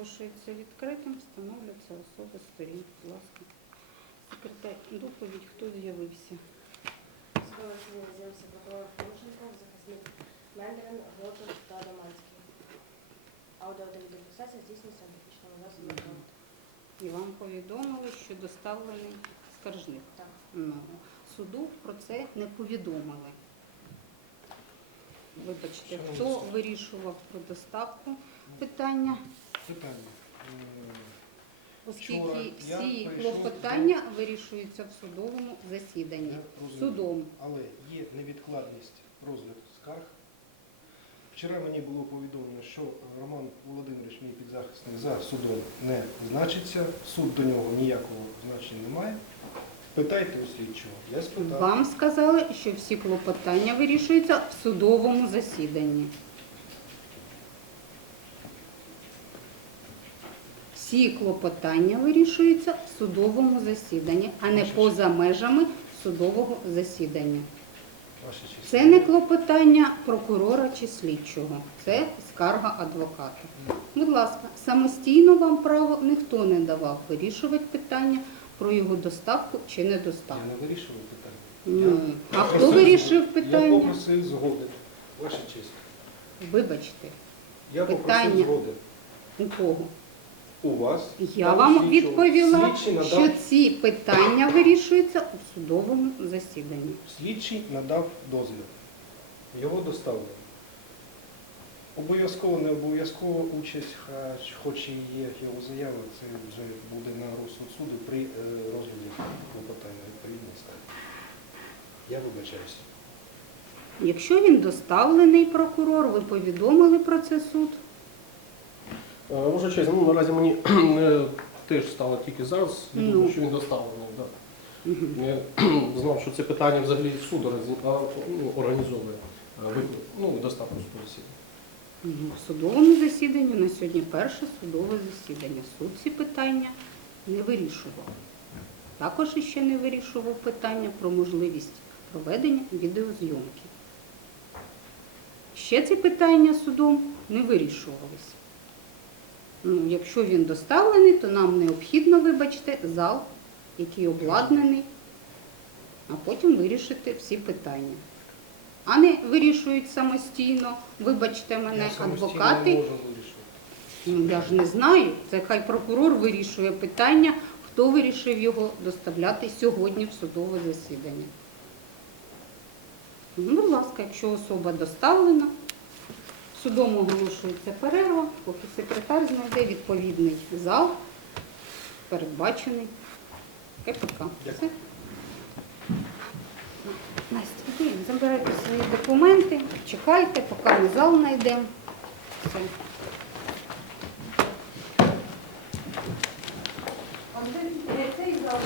оголошується відкритим, встановлюються особи сторін. Будь ласка. Секретар, доповідь, хто з'явився? З'явився прокурор Порушенко, захисник Мендрин, Глотов та Доманський. Аудіо та відеофіксація здійснюється технічними. І вам повідомили, що доставлений скаржник. Так. Ну, суду про це не повідомили. Вибачте, хто вирішував про доставку питання, Питання. оскільки я всі прийшов клопотання вирішуються в судовому засіданні. Я розумію. Судом. Але є невідкладність розгляду скарг. Вчора мені було повідомлено, що Роман Володимирович, мій підзахисний, за судом не значиться. Суд до нього ніякого значення не має. Питайте у слідчого. Я спитав. Вам сказали, що всі клопотання вирішуються в судовому засіданні. Всі клопотання вирішуються в судовому засіданні, а не поза межами судового засідання. Це не клопотання прокурора чи слідчого, це скарга адвоката. Будь ласка, самостійно вам право ніхто не давав вирішувати питання про його доставку чи не Я не вирішував питання. Я а хто вирішив Я питання? попросив згоди. Ваша честь. Вибачте, Я Питання. згоди. у кого? У вас. Я вам слідчого. відповіла, Слідчий надав, що ці питання вирішуються у судовому засіданні. слідчий надав дозвіл. Його доставили. Обов'язково, не обов'язково участь, хоч- хоч і є його заява, це вже буде на розсуд суду при е, розгляді клопотання відповідної скарги. Я вибачаюся. Якщо він доставлений прокурор, ви повідомили про це суд? Е, Ваша честь, ну наразі мені теж стало тільки зараз, відомо, Ну. що він доставлений. Да. Я знав, що це питання взагалі суд ну, організовує ну, доставку засідання. Ну, В судовому засіданні на сьогодні перше судове засідання. Суд ці питання не вирішував. Також іще не вирішував питання про можливість проведення відеозйомки. Ще ці питання судом не вирішувалися. Ну, якщо він доставлений, то нам необхідно, вибачте, зал, який обладнаний, а потім вирішити всі питання. А не вирішують самостійно, вибачте мене, Я адвокати. не. Ну, я ж не знаю. Це хай прокурор вирішує питання, хто вирішив його доставляти сьогодні в судове засідання. Ну, будь ласка, якщо особа доставлена, судом оголошується перерва, поки секретар знайде відповідний зал, передбачений КПК. Все. Настя, іди, забирайте свої документи, чекайте, поки ми зал знайдемо. Все. Цей зал.